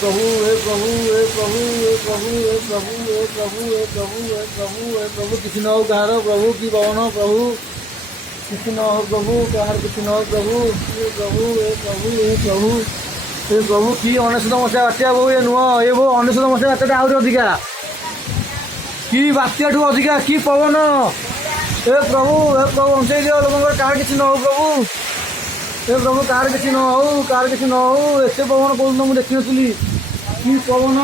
प्रभु हे प्रभु हे प्रभु हे प्रभु हे प्रभु हे प्रभु हे प्रभु हे प्रभु हे प्रभु किसी न हो कହାର प्रभु की पवन प्रभु किसी न हो प्रभु कହାର किसी न हो प्रभु हे प्रभु हे प्रभु हे प्रभु हे प्रभु की 19 मसीहा बात्या बहु ये नुह ये बहु 19 मसीहा बात्याटा आहुरी अधिका कि बात्या ठू अधिका कि पवन हे प्रभु बंचाई दियो लोक कହାର किसी न हो प्रभु हे प्रभु कହାର किसी न हो कହାର किसी न हो एत पवन कौन मुझे देखी नी कि पवन